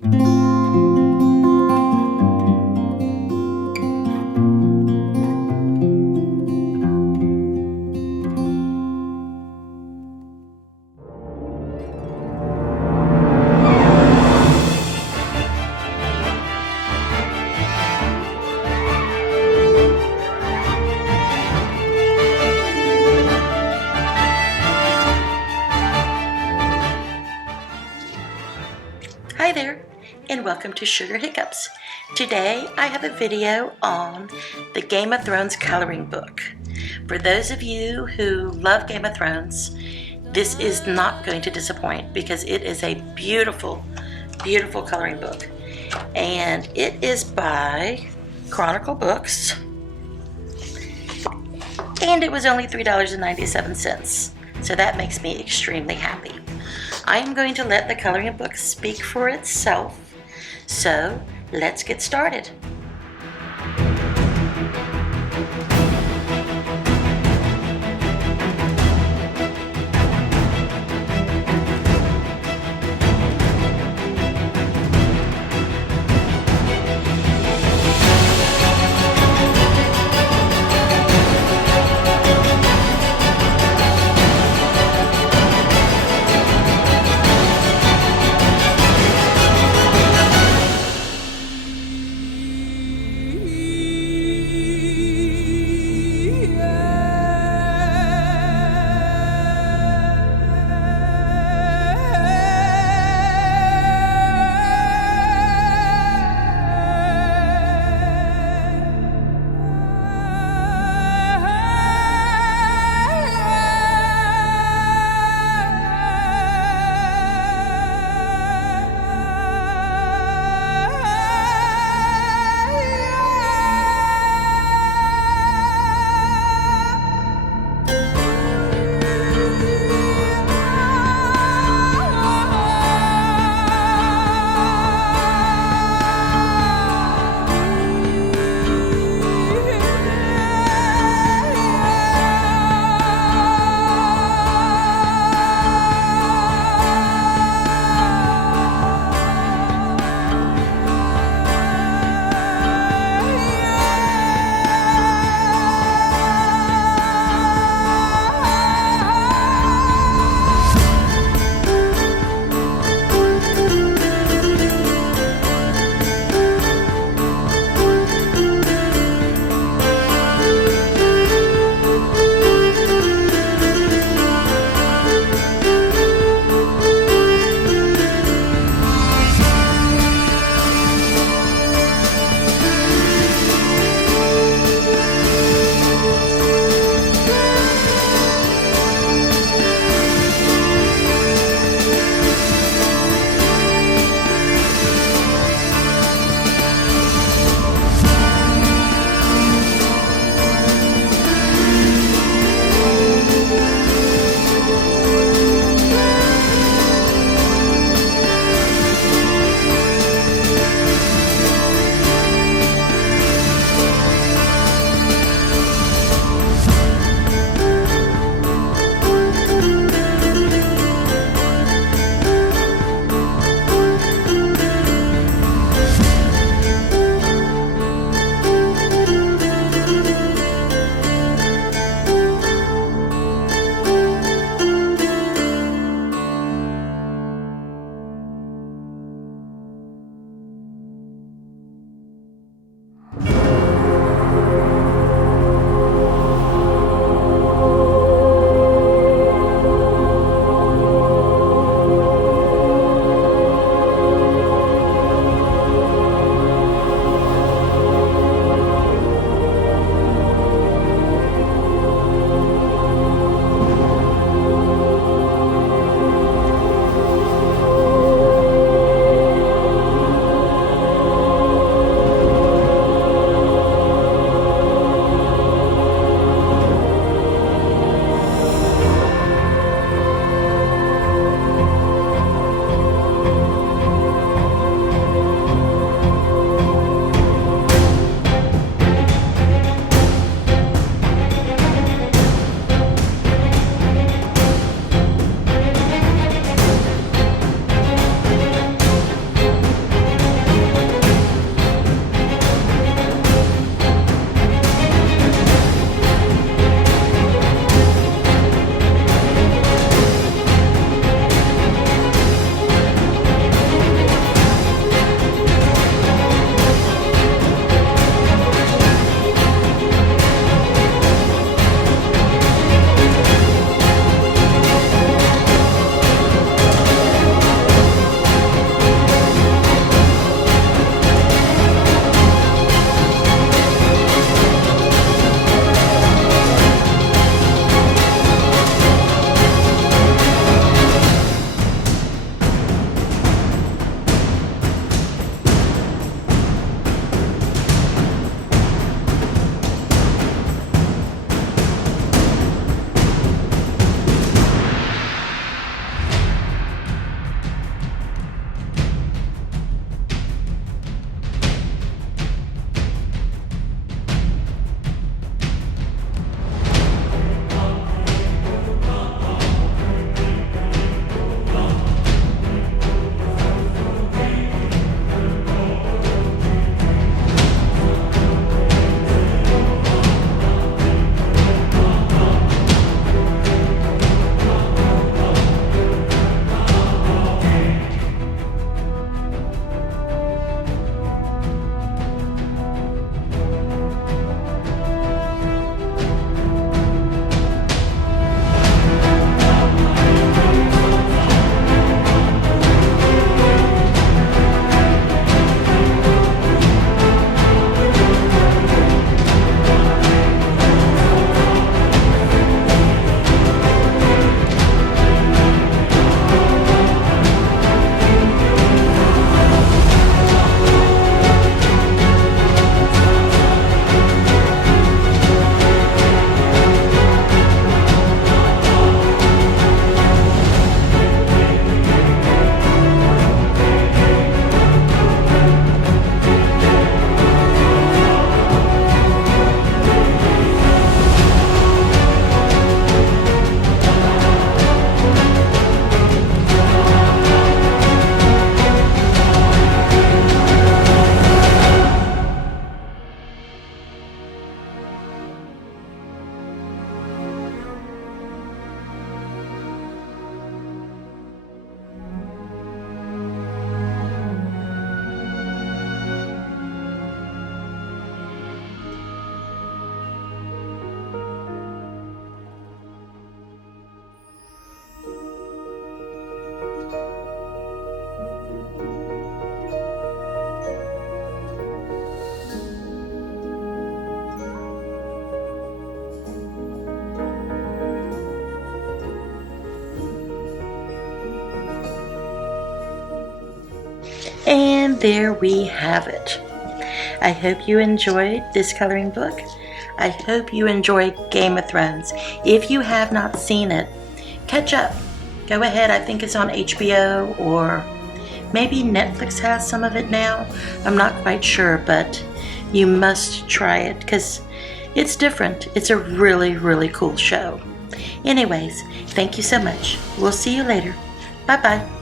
Hi there, and welcome to Sugar Hiccups. Today I have a video on the Game of Thrones coloring book. For those of you who love Game of Thrones, this is not going to disappoint because it is a beautiful, beautiful coloring book. And it is by Chronicle Books. And it was only $3.97, so that makes me extremely happy. I am going to let the coloring book speak for itself, so let's get started. And there we have it. I hope you enjoyed this coloring book. I hope you enjoy Game of Thrones. If you have not seen it, catch up. Go ahead, I think it's on HBO, or maybe Netflix has some of it now. I'm not quite sure, but you must try it because it's different. It's a really, really cool show. Anyways, thank you so much. We'll see you later. Bye-bye.